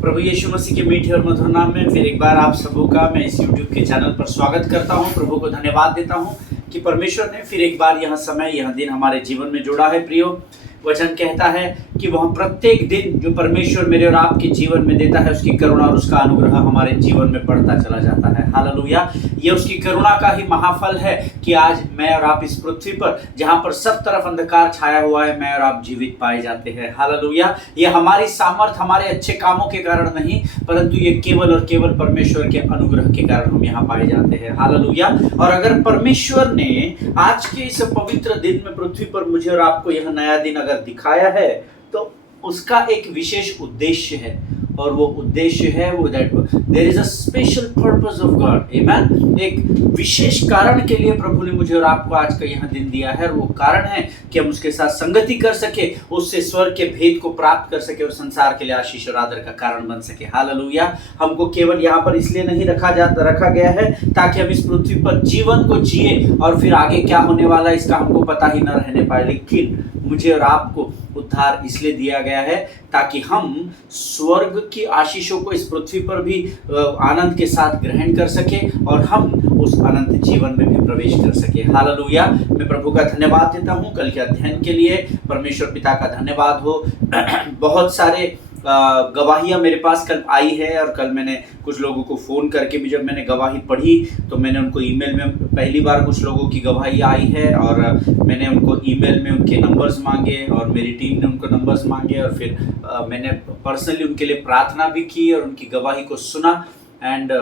प्रभु यीशु मसीह के मीठे और मधुर नाम में फिर एक बार आप सबों का मैं इस YouTube के चैनल पर स्वागत करता हूं। प्रभु को धन्यवाद देता हूं कि परमेश्वर ने फिर एक बार यह समय यह दिन हमारे जीवन में जोड़ा है। प्रियो, वचन कहता है कि वह प्रत्येक दिन जो परमेश्वर मेरे और आपके जीवन में देता है उसकी करुणा और उसका अनुग्रह हमारे जीवन में बढ़ता चला जाता है। हालेलुया। ये उसकी करुणा का ही महाफल है कि आज मैं और आप इस पृथ्वी पर जहां पर सब तरफ अंधकार छाया हुआ है, मैं और आप जीवित पाए जाते हैं। हालेलुया। ये हमारी सामर्थ, हमारे अच्छे कामों के कारण नहीं, परंतु ये केवल और केवल परमेश्वर के अनुग्रह के कारण हम यहाँ पाए जाते हैं। हालेलुया। और अगर परमेश्वर ने आज के इस पवित्र दिन में पृथ्वी पर मुझे और आपको यह नया दिन अगर दिखाया है तो उसका एक विशेष उद्देश्य है, और वो उद्देश्य है वो that there is a special purpose of God. Amen. एक विशेष कारण के लिए प्रभु ने मुझे और आपको आज का यह दिन दिया है, और वो कारण है कि हम उसके साथ संगति कर सके, उससे स्वर्ग के भेद को प्राप्त कर सके और संसार के लिए आशीष और आदर का कारण बन सके। हालेलुया। हमको केवल यहाँ पर इसलिए नहीं रखा गया है ताकि हम इस पृथ्वी पर जीवन को जिए और फिर आगे क्या होने वाला है इसका हमको पता ही न रहने पाए, लेकिन मुझे और आपको उद्धार इसलिए दिया गया है ताकि हम स्वर्ग की आशीषों को इस पृथ्वी पर भी आनंद के साथ ग्रहण कर सके और हम उस अनंत जीवन में भी प्रवेश कर सके। हालेलुया। मैं प्रभु का धन्यवाद देता हूँ कल के अध्ययन के लिए। परमेश्वर पिता का धन्यवाद हो। बहुत सारे गवाहियाँ मेरे पास कल आई है, और कल मैंने कुछ लोगों को फ़ोन करके भी जब मैंने गवाही पढ़ी तो मैंने उनको ईमेल में पहली बार कुछ लोगों की गवाही आई है, और मैंने उनको ईमेल में उनके नंबर्स मांगे और मेरी टीम ने उनको नंबर्स मांगे, और फिर मैंने पर्सनली उनके लिए प्रार्थना भी की और उनकी गवाही को सुना। And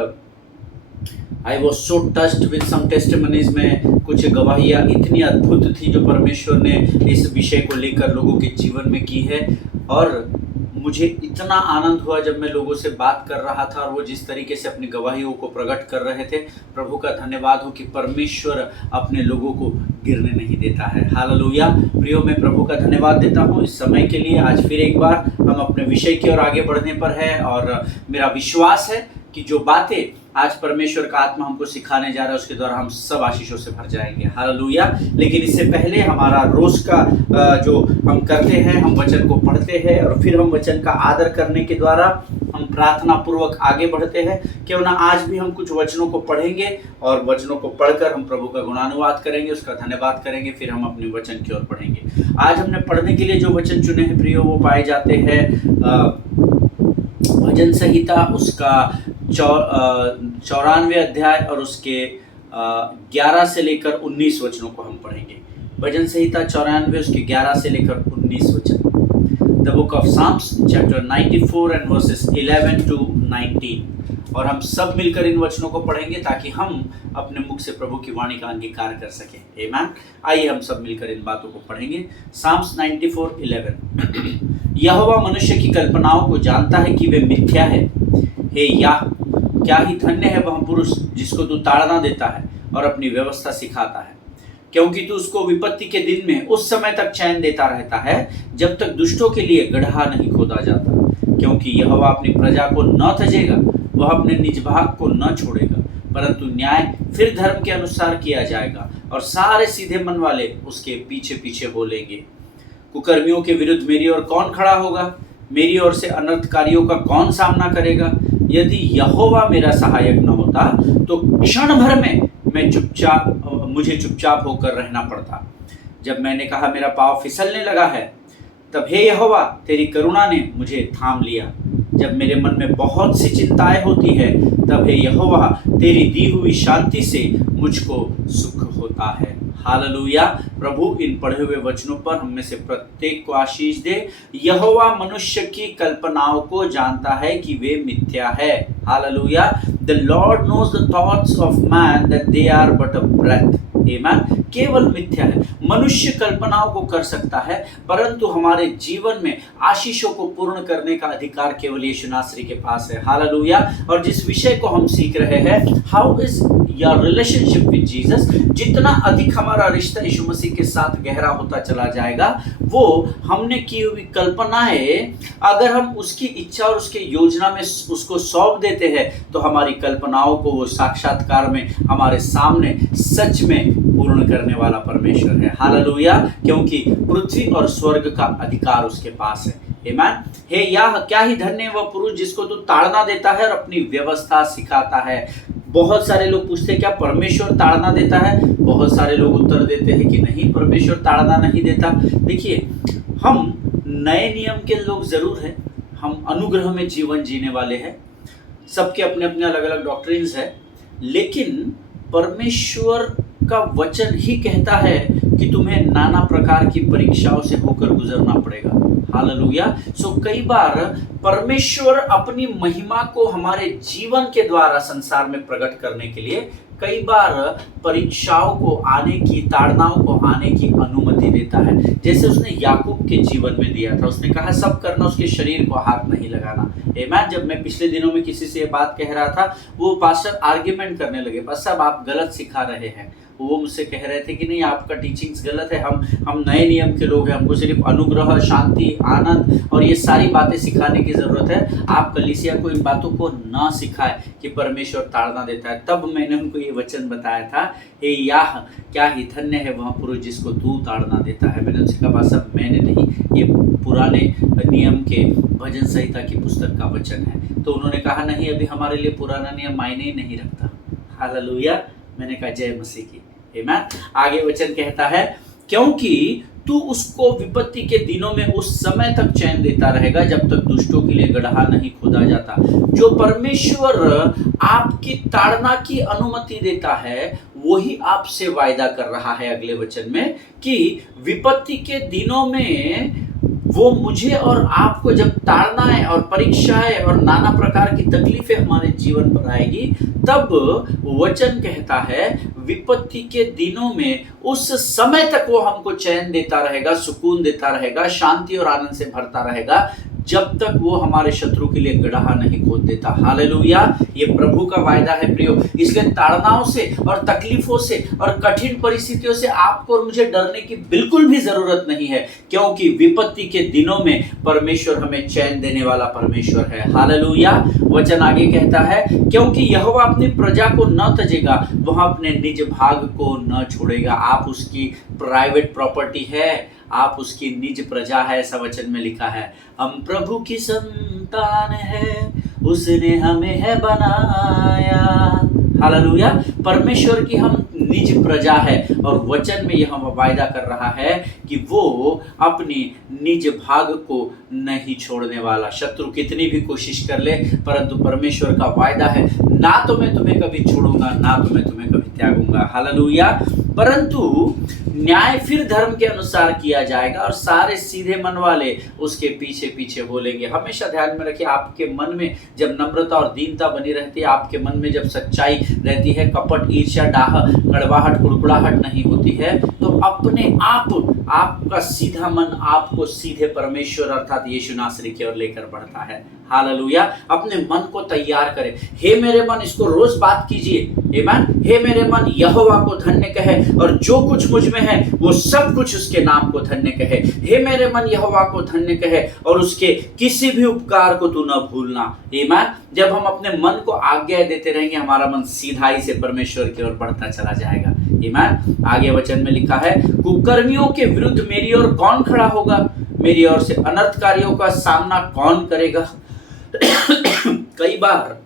I was so touched with some testimonies में कुछ गवाहियाँ इतनी अद्भुत थी जो परमेश्वर ने इस विषय को लेकर लोगों के जीवन में की है, और मुझे इतना आनंद हुआ जब मैं लोगों से बात कर रहा था और वो जिस तरीके से अपनी गवाहियों को प्रकट कर रहे थे। प्रभु का धन्यवाद हो कि परमेश्वर अपने लोगों को गिरने नहीं देता है। हालेलुया। प्रियो, मैं प्रभु का धन्यवाद देता हूँ इस समय के लिए। आज फिर एक बार हम अपने विषय की ओर आगे बढ़ने पर है, और मेरा विश्वास है कि जो बातें आज परमेश्वर का आत्मा हमको सिखाने जा रहा है उसके द्वारा हम सब आशीषों से भर जाएंगे। हालेलुया। लेकिन इससे पहले हमारा रोज का जो हम करते हैं, हम वचन को पढ़ते हैं और फिर हम वचन का आदर करने के द्वारा हम प्रार्थना पूर्वक आगे बढ़ते हैं। क्यों ना आज भी हम कुछ वचनों को पढ़ेंगे और वचनों को पढ़कर हम प्रभु का गुणानुवाद करेंगे, उसका धन्यवाद करेंगे, फिर हम अपने वचन की ओर बढ़ेंगे। आज हमने पढ़ने के लिए जो वचन चुने हैं प्रियो, वो पाए जाते हैं भजन संहिता उसका 94 अध्याय और उसके 11 से लेकर 19 वचनों को हम पढ़ेंगे। भजन संहिता 94 उसके 11 से लेकर 19 वचन। The book of psalms chapter 94 and verses 11 to 19। और हम सब मिलकर इन वचनों को पढ़ेंगे ताकि हम अपने मुख से प्रभु की वाणी का अंगीकार कर सकें। आमीन। आइए हम सब मिलकर इन बातों को पढ़ेंगे। साम्स 94:11। यहोवा मनुष्य की कल्पनाओं को जानता है कि वे मिथ्या है। हे याह, क्या ही धन्य है वह पुरुष जिसको तू ताड़ना देता है और अपनी व्यवस्था सिखाता है, क्योंकि तू उसको विपत्ति के दिन में उस समय तक चैन देता रहता है जब तक दुष्टों के लिए गड्ढा नहीं खोदा जाता। क्योंकि यहोवा अपनी प्रजा को न तजेगा, वह अपने निज भाग को न छोड़ेगा, परंतु न्याय फिर धर्म के अनुसार किया जाएगा और सारे सीधे मन वाले उसके पीछे पीछे बोलेंगे। कुकर्मियों के विरुद्ध मेरी ओर कौन खड़ा होगा? मेरी ओर से अनर्थकारियों का कौन सामना करेगा? यदि यहोवा मेरा सहायक न होता तो क्षण भर में मुझे चुपचाप होकर रहना पड़ता। जब मैंने कहा मेरा पाँव फिसलने लगा है, तब हे यहोवा तेरी करुणा ने मुझे थाम लिया। जब मेरे मन में बहुत सी चिंताएं होती है, तब हे यहोवा तेरी दी हुई शांति से मुझको सुख होता है। हालेलुया। प्रभु इन पढ़े हुए वचनों पर हम में से प्रत्येक को आशीष दे। यहोवा मनुष्य की कल्पनाओं को जानता है कि वे मिथ्या है। Hallelujah. The Lord knows the thoughts of man that they are but a breath. आमीन। केवल मिथ्या है। मनुष्य कल्पनाओं को कर सकता है, परंतु हमारे जीवन में आशीषों को पूर्ण करने का अधिकार केवल यीशु नासरी के पास है। हालेलुया। और जिस विषय को हम सीख रहे हैं, how is your relationship with Jesus, जितना अधिक हमारा रिश्ता यीशु मसीह के साथ गहरा होता चला जाएगा, वो हमने की हुई कल्पनाएं अगर हम उसकी इच्छा और उसके योजना में उसको सौंप देते हैं तो हमारी कल्पनाओं को वो साक्षात्कार में हमारे सामने सच में पूर्ण करने वाला परमेश्वर है। हालेलुया। क्योंकि पृथ्वी और स्वर्ग का अधिकार उसके पास है। आमीन। हे याह, क्या ही धन्य है वह पुरुष जिसको तू ताड़ना देता है और अपनी व्यवस्था सिखाता है। बहुत सारे लोग पूछते हैं क्या परमेश्वर ताड़ना देता है? बहुत सारे लोग उत्तर देते हैं कि नहीं, परमेश्वर ताड़ना नहीं देता। देखिए, हम नए नियम के लोग जरूर हैं, हम अनुग्रह में जीवन जीने वाले हैं, सबके अपने अपने अलग अलग डॉक्ट्रिन्स है, लेकिन परमेश्वर का वचन ही कहता है कि तुम्हें नाना प्रकार की परीक्षाओं से होकर गुजरना पड़ेगा। हालेलुया। सो कई बार परमेश्वर अपनी महिमा को हमारे जीवन के द्वारा संसार में प्रकट करने के लिए कई बार परीक्षाओं को आने की, ताड़नाओं को आने की अनुमति देता है। जैसे उसने याकूब के जीवन में दिया था, उसने कहा सब करना, उसके शरीर को हाथ नहीं लगाना। आमीन। जब मैं पिछले दिनों में किसी से ये बात कह रहा था, वो पास्टर आर्ग्यूमेंट करने लगे, पास्टर साहब आप गलत सिखा रहे हैं। वो मुझसे कह रहे थे कि नहीं, आपका टीचिंग्स गलत है, हम नए नियम के लोग हैं, हमको सिर्फ अनुग्रह, शांति, आनंद और ये सारी बातें सिखाने की ज़रूरत है। आप कलीसिया को इन बातों को ना सिखाए कि परमेश्वर ताड़ना देता है। तब मैंने उनको ये वचन बताया था, हे याह, क्या ही धन्य है वह पुरुष जिसको तू ताड़ना देता है। मैंने उनसे कहा पास्टर साहब मैंने नहीं, ये पुराने नियम के भजन संहिता की पुस्तक का वचन है। तो उन्होंने कहा नहीं, अभी हमारे लिए पुराना नियम मायने ही नहीं रखता। हालेलुया। मैंने कहा जय मसीह की। आमीन। आगे वचन कहता है, क्योंकि तू उसको विपत्ति के दिनों में उस समय तक चैन देता रहेगा जब तक दुष्टों के लिए गड्ढा नहीं खोदा जाता। जो परमेश्वर आपकी ताड़ना की अनुमति देता है, वही आपसे वायदा कर रहा है अगले वचन में कि विपत्ति के दिनों में वो मुझे और आपको जब ताड़नाएं और परीक्षाएं और नाना प्रकार की तकलीफें हमारे जीवन पर आएगी, तब वचन कहता है विपत्ति के दिनों में उस समय तक वो हमको चैन देता रहेगा, सुकून देता रहेगा, शांति और आनंद से भरता रहेगा, जब तक वो हमारे शत्रु के लिए गड्ढा नहीं खोद देता। हालेलुया। ये प्रभु का वायदा है प्रियो। इसलिए ताड़नाओं से और तकलीफों से और कठिन परिस्थितियों से आपको और मुझे डरने की बिल्कुल भी जरूरत नहीं है, क्योंकि विपत्ति के दिनों में परमेश्वर हमें चैन देने वाला परमेश्वर है। हालेलुया। वचन आगे कहता है, क्योंकि यहोवा अपनी प्रजा को न तजेगा, वह अपने निज भाग को न छोड़ेगा। आप उसकी प्राइवेट प्रॉपर्टी है, आप उसकी निज प्रजा है, ऐसा वचन में लिखा है। हम प्रभु की संतान है, उसने हमें है बनाया। हालेलुया। परमेश्वर की हम निज प्रजा है, और वचन में यह वायदा कर रहा है कि वो अपनी निज भाग को नहीं छोड़ने वाला। शत्रु कितनी भी कोशिश कर ले, परंतु परमेश्वर का वायदा है, ना तो मैं तुम्हें कभी छोड़ूंगा, ना तो मैं तुम्हें कभी त्यागूंगा। हालेलुया। परंतु न्याय फिर धर्म के अनुसार किया जाएगा और सारे सीधे मन वाले उसके पीछे पीछे बोलेंगे। हमेशा ध्यान में रखिए, आपके मन में जब नम्रता और दीनता बनी रहती है, आपके मन में जब सच्चाई रहती है, कपट, ईर्ष्या, डाह, कड़वाहट, कुड़कुड़ाहट नहीं होती है, तो अपने आप आपका सीधा मन आपको सीधे परमेश्वर अर्थात यीशु नासरी की ओर लेकर बढ़ता है। हालेलुया। अपने मन को तैयार करें। हे मेरे मन, इसको रोज बात कीजिए। आमीन। हे मेरे मन, यहोवा को धन्य कहे और जो कुछ मुझ में है वो सब कुछ उसके नाम को धन्य कहे। हे मेरे मन, यहोवा को धन्य कहे और उसके किसी भी उपकार को तू न भूलना। आमीन। जब हम अपने मन को आज्ञा देते रहेंगे, हमारा मन सीधाई से परमेश्वर की ओर बढ़ता चला जाएगा। आमीन। आगे वचन में लिखा है, कुकर्मियों के विरुद्ध मेरी ओर कौन खड़ा होगा? मेरी ओर से अनर्थकारियों का सामना कौन करेगा? कई बार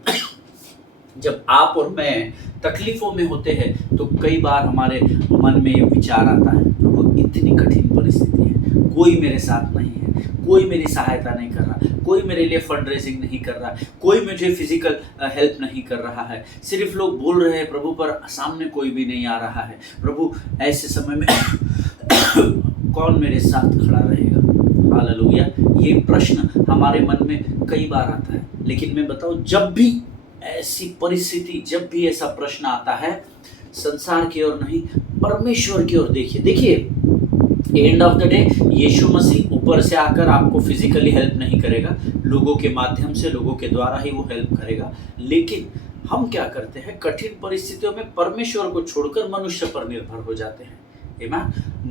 जब आप और मैं तकलीफों में होते हैं, तो कई बार हमारे मन में ये विचार आता है, प्रभु इतनी कठिन परिस्थिति है, कोई मेरे साथ नहीं है, कोई मेरी सहायता नहीं कर रहा, कोई मेरे लिए फंड रेजिंग नहीं कर रहा, कोई मुझे फिजिकल हेल्प नहीं कर रहा है, सिर्फ लोग बोल रहे हैं प्रभु, पर सामने कोई भी नहीं आ रहा है। प्रभु ऐसे समय में कौन मेरे साथ खड़ा रहेगा? हालेलुया। ये प्रश्न हमारे मन में कई बार आता है, लेकिन मैं बताऊं, जब भी ऐसी परिस्थिति, जब भी ऐसा प्रश्न आता है, संसार की ओर नहीं, परमेश्वर की ओर देखिए। देखिए, एंड ऑफ द डे यीशु मसीह ऊपर से आकर आपको फिजिकली हेल्प नहीं करेगा, लोगों के माध्यम से, लोगों के द्वारा ही वो हेल्प करेगा। लेकिन हम क्या करते हैं, कठिन परिस्थितियों में परमेश्वर को छोड़कर मनुष्य पर निर्भर हो जाते हैं।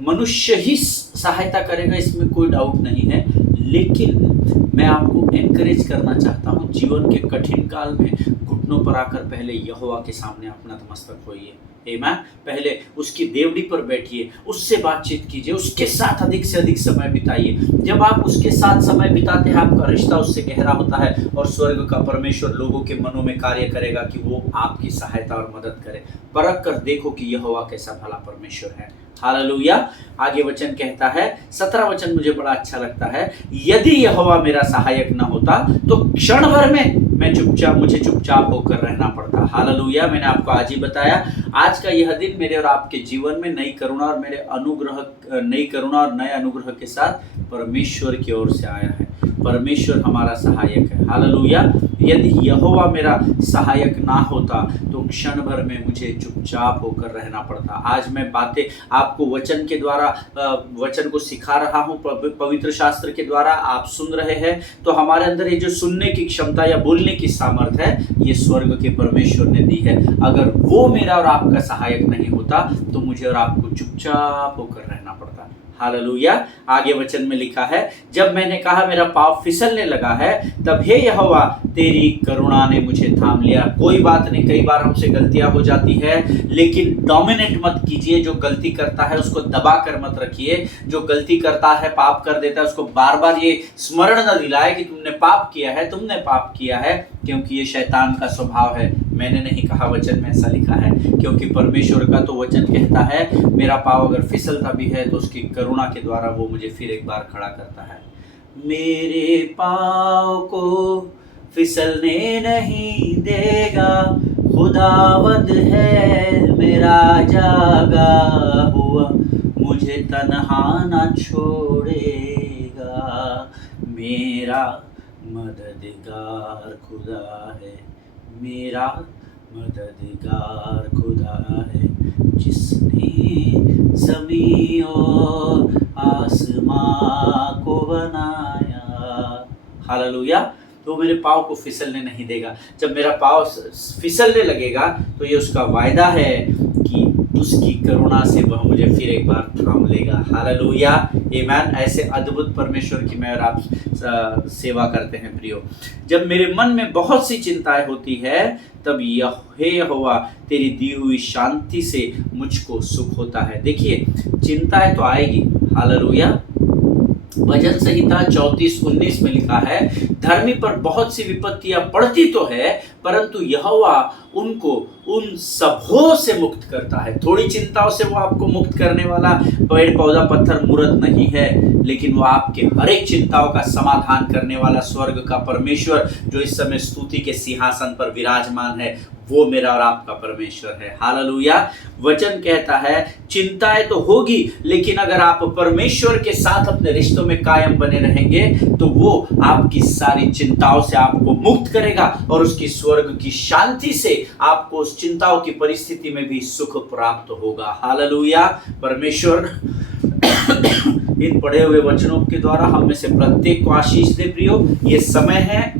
मनुष्य ही सहायता करेगा, इसमें कोई डाउट नहीं है, लेकिन मैं आपको एनकरेज करना चाहता हूँ, जीवन के कठिन काल में घुटनों पर आकर पहले यहोवा के सामने अपना नतमस्तक होइए। आमीन। पहले उसकी देवड़ी पर बैठिए, उससे बातचीत कीजिए, उसके साथ अधिक से अधिक समय बिताइए। जब आप उसके साथ समय बिताते हैं, आपका रिश्ता उससे गहरा होता है और स्वर्ग का परमेश्वर लोगों के मनों में कार्य करेगा कि वो आपकी सहायता और मदद करे। परख कर देखो कि यहोवा कैसा भला परमेश्वर है। हालेलुया। आगे वचन कहता है, 17 वचन मुझे बड़ा अच्छा लगता है, यदि यहोवा मेरा सहायक न होता तो क्षण भर में मुझे चुपचाप होकर रहना पड़ता। हालेलुया। मैंने आपको आज ही बताया, आज का यह दिन मेरे और आपके जीवन में नई करुणा और नए अनुग्रह के साथ परमेश्वर की ओर से आया है। परमेश्वर हमारा सहायक है। हालेलुया। यदि यहोवा मेरा सहायक ना होता तो क्षण भर में मुझे चुपचाप होकर रहना पड़ता। आज मैं बातें आपको वचन के द्वारा वचन को सिखा रहा हूँ, पवित्र शास्त्र के द्वारा आप सुन रहे हैं, तो हमारे अंदर ये जो सुनने की क्षमता या बोलने की सामर्थ्य है, ये स्वर्ग के परमेश्वर ने दी है। अगर वो मेरा और आपका सहायक नहीं होता तो मुझे और आपको चुपचाप होकर रहना पड़ता। हालेलुया। आगे वचन में लिखा है, जब मैंने कहा मेरा पाँव फिसलने लगा है, तब हे यहोवा तेरी करुणा ने मुझे थाम लिया। कोई बात नहीं, कई बार हमसे गलतियां हो जाती है, लेकिन डोमिनेट मत कीजिए। जो गलती करता है उसको दबा कर मत रखिए। जो गलती करता है, पाप कर देता है, उसको बार बार ये स्मरण न दिलाए कि तुमने पाप किया है, क्योंकि ये शैतान का स्वभाव है। मैंने नहीं कहा, वचन में ऐसा लिखा है, क्योंकि परमेश्वर का तो वचन कहता है, मेरा पाँव अगर फिसलता भी है तो उसकी करुणा के द्वारा वो मुझे फिर एक बार खड़ा करता है। मेरे पाँव को फिसलने नहीं देगा, खुदावंद है मेरा जागा हुआ, मुझे तन्हा ना छोड़ेगा। मेरा मददगार खुदा है, मेरा मददगार खुदा है, जिसने ज़मीन और आसमां को बनाया। हालेलुया। तो मेरे पाँव को फिसलने नहीं देगा। जब मेरा पाँव फिसलने लगेगा तो ये उसका वायदा है कि उसकी करुणा से वह मुझे फिर एक बार थाम लेगा। हालेलुया। आमीन। ऐसे अद्भुत परमेश्वर की मैं और आप सेवा करते हैं प्रियो। जब मेरे मन में बहुत सी चिंताएं होती है, तब यहोवा तेरी दी हुई शांति से मुझको सुख होता है। देखिए, चिंताएं तो आएगी। हालेलुया। भजन संहिता 34:19 में लिखा है, धर्मी पर बहुत सी विपत्तियां पड़ती तो है, परंतु यहोवा उनको उन सबों से मुक्त करता है। थोड़ी चिंताओं से वो आपको मुक्त करने वाला पेड़ पौधा पत्थर मूर्त नहीं है, लेकिन वो आपके हर एक चिंताओं का समाधान करने वाला स्वर्ग का परमेश्वर, जो इस समय स्तुति के सिंहासन पर विराजमान है, वो मेरा और आपका परमेश्वर है। हालेलुया। वचन कहता है, चिंताएं तो होगी, लेकिन अगर आप परमेश्वर के साथ अपने रिश्तों में कायम बने रहेंगे तो वो आपकी सारी चिंताओं से आपको मुक्त करेगा और उसकी स्वर्ग की शांति से आपको उस चिंताओं की परिस्थिति में भी सुख प्राप्त होगा। हालेलुया। परमेश्वर इन पढ़े हुए वचनों के द्वारा हम में से प्रत्येक को आशीष दे प्रियो। ये समय है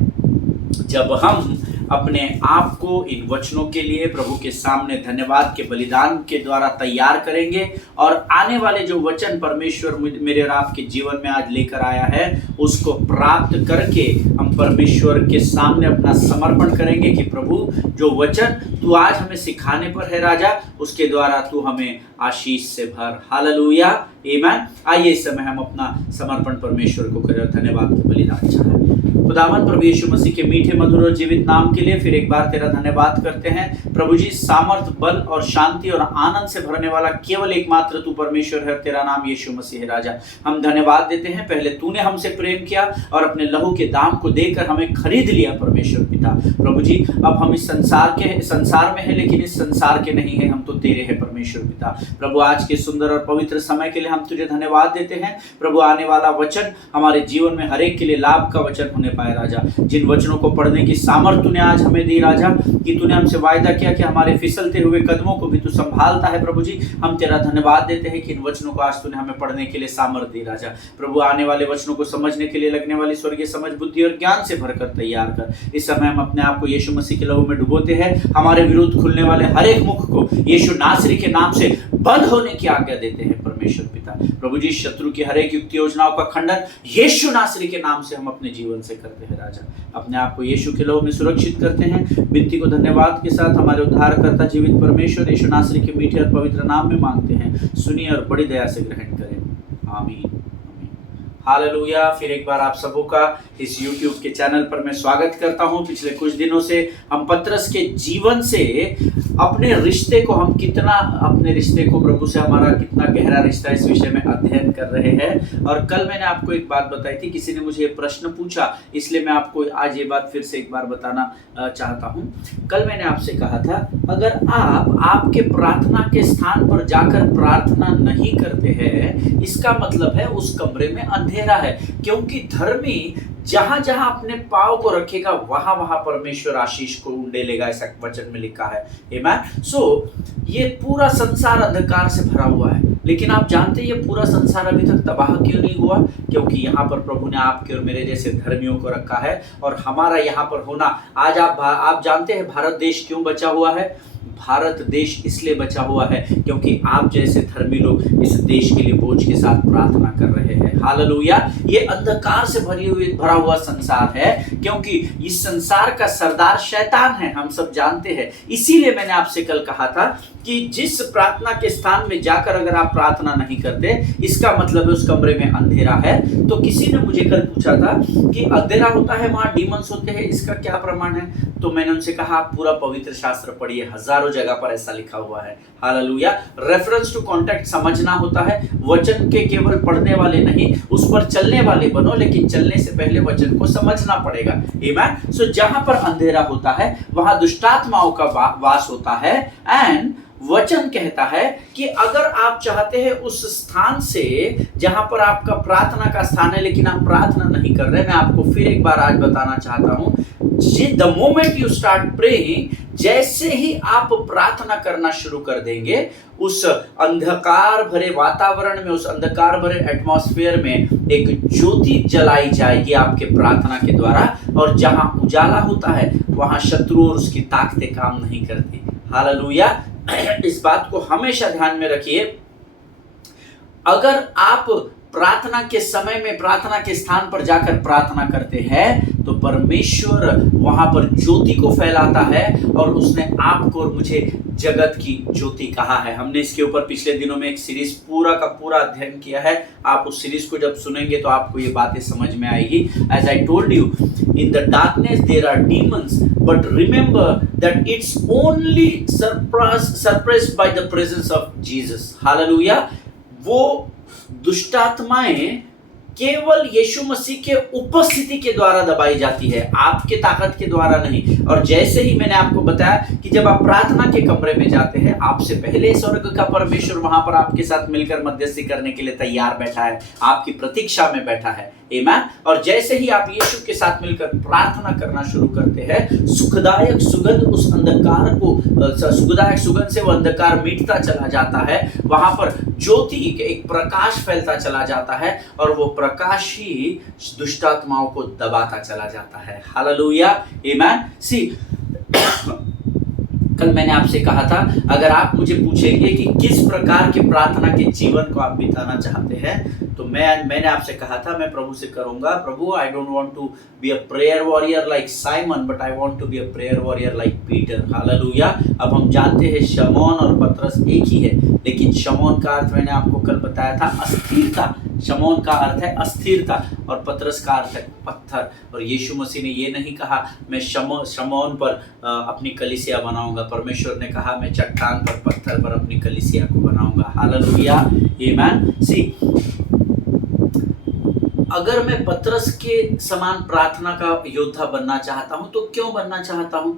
जब हम अपने आप को इन वचनों के लिए प्रभु के सामने धन्यवाद के बलिदान के द्वारा तैयार करेंगे और आने वाले जो वचन परमेश्वर मेरे और आपके जीवन में आज लेकर आया है, उसको प्राप्त करके हम परमेश्वर के सामने अपना समर्पण करेंगे कि प्रभु, जो वचन तू आज हमें सिखाने पर है राजा, उसके द्वारा तू हमें आशीष से भर। हालेलुया। आमीन। आइए इस समय हम अपना समर्पण परमेश्वर को करें, धन्यवाद के बलिदान चाहें। खुदावन प्रभु यीशु मसीह के मीठे मधुर और जीवित नाम के लिए फिर एक बार तेरा धन्यवाद करते हैं। प्रभु जी, सामर्थ, बल और शांति और आनंद से भरने वाला केवल एकमात्र तू परमेश्वर है, तेरा नाम यीशु मसीह है राजा। हम धन्यवाद देते हैं, पहले तूने हमसे प्रेम किया और अपने लहू के दाम को देकर हमें खरीद लिया परमेश्वर पिता। प्रभु जी, अब हम इस संसार में है, लेकिन इस संसार के नहीं है, हम तो तेरे हैं परमेश्वर पिता। प्रभु, आज के सुंदर और पवित्र समय के लिए हम तुझे धन्यवाद देते हैं। प्रभु, आने वाला वचन हमारे जीवन में हर एक के लिए लाभ का वचन होने पाए राजा। जिन वचनों को पढ़ने की सामर्थ्य तूने आज हमें दी राजा, कि तूने हमसे वायदा किया कि हमारे फिसलते हुए कदमों को भी तू संभालता है। प्रभु जी, हम तेरा धन्यवाद देते हैं कि इन वचनों को आज तूने हमें पढ़ने के लिए सामर्थ्य दी राजा। प्रभु, आने वाले वचनों को समझने के लिए लगने वाली स्वर्गीय समझ, बुद्धि और ज्ञान से भरकर तैयार कर। इस समय हम अपने आप को यीशु मसीह के लहू में डुबोते हैं। हमारे विरुद्ध खुलने वाले हर एक मुख को यीशु नासरी के नाम से बंद होने की आज्ञा देते हैं। परमेश्वर पिता। प्रभु जी, शत्रु की हर एक युक्ति योजनाओं का खंडन यीशु नासरी के नाम से हम अपने जीवन से करते हैं राजा। अपने आप को यीशु के लहू में सुरक्षित करते हैं। विनती को धन्यवाद के साथ हमारे उद्धारकर्ता जीवित परमेश्वर यीशु नासरी के मीठे और पवित्र नाम में मांगते हैं। सुनिए और बड़ी दया से ग्रहण करें। आमीन। हालेलुया। फिर एक बार आप सबों का इस YouTube के चैनल पर मैं स्वागत करता हूं। पिछले कुछ दिनों से हम पतरस के जीवन से अपने रिश्ते को प्रभु से हमारा कितना गहरा रिश्ता है, इस विषय में अध्ययन कर रहे हैं। और कल मैंने आपको एक बात बताई थी, किसी ने मुझे प्रश्न पूछा, इसलिए मैं आपको आज ये बात फिर से एक बार बताना चाहता हूं। कल मैंने आपसे कहा था, अगर आप आपके प्रार्थना के स्थान पर जाकर प्रार्थना नहीं करते हैं, इसका मतलब है उस कमरे में अंधेरा है, क्योंकि धर्मी जहां जहां अपने पांव को रखेगा वहां वहां परमेश्वर आशीष को ढेलेगा, ऐसा वचन में लिखा है। आमीन। सो ये पूरा संसार अंधकार से भरा हुआ है, लेकिन आप जानते हैं ये पूरा संसार अभी तक तबाह क्यों नहीं हुआ? क्योंकि यहाँ पर प्रभु ने आपके और मेरे जैसे धर्मियों को रखा है। और हमारा यहाँ पर होना, आज आप जानते हैं भारत देश क्यों बचा हुआ है? भारत देश इसलिए बचा हुआ है क्योंकि आप जैसे धर्मी लोग इस देश के लिए बोझ के साथ प्रार्थना कर रहे हैं। हालेलुया। ये अंधकार से भरा हुआ संसार है, क्योंकि इस संसार का सरदार शैतान है, हम सब जानते हैं। इसीलिए मैंने आपसे कल कहा था कि जिस प्रार्थना के स्थान में जाकर अगर आप प्रार्थना नहीं करते, इसका मतलब है उस कमरे में अंधेरा है। तो किसी ने मुझे कल पूछा था कि अंधेरा होता है, वहां डीमंस होते हैं, इसका क्या प्रमाण है? तो मैंने उनसे कहा, आप पूरा पवित्र शास्त्र पढ़िए, हजारों जगह पर ऐसा लिखा हुआ है। हालेलुया। रेफरेंस टू कॉन्टेक्ट समझना होता है। वचन के केवल पढ़ने वाले नहीं, उस पर चलने वाले बनो, लेकिन चलने से पहले वचन को समझना पड़ेगा। आमीन। सो जहां पर अंधेरा होता है वहां दुष्टात्माओं का वास होता है। एंड वचन कहता है कि अगर आप चाहते हैं उस स्थान से जहां पर आपका प्रार्थना का स्थान है, लेकिन आप प्रार्थना नहीं कर रहे, मैं आपको फिर एक बार आज बताना चाहता हूं, the moment you start praying, जैसे ही आप प्रार्थना करना शुरू कर देंगे, उस अंधकार भरे वातावरण में, उस अंधकार भरे एटमॉस्फेयर में एक ज्योति जलाई जाएगी आपके प्रार्थना के द्वारा। और जहां उजाला होता है वहां शत्रु और उसकी ताकतें काम नहीं करती। हालेलुया। इस बात को हमेशा ध्यान में रखिए। अगर आप प्रार्थना के समय में प्रार्थना के स्थान पर जाकर प्रार्थना करते हैं, तो परमेश्वर वहां पर ज्योति को फैलाता है, और उसने आपको और मुझे जगत की ज्योति कहा है। हमने इसके ऊपर पिछले दिनों में एक सीरीज पूरा का पूरा अध्ययन किया है। आप उस सीरीज को जब सुनेंगे तो आपको ये बातें समझ में आएगी। As I told you, in the darkness there are demons, but remember that it's only surprised by the presence of Jesus. Hallelujah. वो दुष्टात्माएं केवल यीशु मसीह के उपस्थिति के द्वारा दबाई जाती है, आपके ताकत के द्वारा नहीं। और जैसे ही मैंने आपको बताया कि जब आप प्रार्थना के कमरे में जाते हैं, आपसे पहले स्वर्ग का परमेश्वर वहां पर आपके साथ मिलकर मध्यस्थी करने के लिए तैयार बैठा है, आपकी प्रतीक्षा में बैठा है। आमीन। और जैसे ही आप यीशु के साथ मिलकर प्रार्थना करना शुरू करते हैं, सुखदायक सुगंध उस अंधकार को, सुखदायक सुगंध से वो अंधकार मिटता चला जाता है। वहां पर ज्योति, एक प्रकाश फैलता चला जाता है, और वो प्रकाश ही दुष्टात्माओं को दबाता चला जाता है। हालेलुया। आमीन। सी कल मैंने आपसे कहा था, अगर आप मुझे पूछेंगे कि किस प्रकार के प्रार्थना के जीवन को आप बिताना चाहते हैं, तो मैंने आपसे कहा था, मैं प्रभु से करूंगा, प्रभु I don't want to be a prayer warrior like Simon, but I want to be a prayer warrior like Peter. Hallelujah. अब हम जानते हैं शमौन और पतरस एक ही है, लेकिन शमौन का अर्थ मैंने आपको कल बताया था अस्थिरता। शमौन का अर्थ है अस्थिरता, और पतरस का अर्थ है पत्थर। और यीशु मसीह ने ये नहीं कहा मैं शमौन पर अपनी कलीसिया बनाऊंगा, परमेश्वर ने कहा मैं चट्टान पर, पत्थर पर अपनी कलीसिया को बनाऊंगा। हालेलुया। आमीन। सी अगर मैं पतरस के समान प्रार्थना का योद्धा बनना चाहता हूं, तो क्यों बनना चाहता हूं?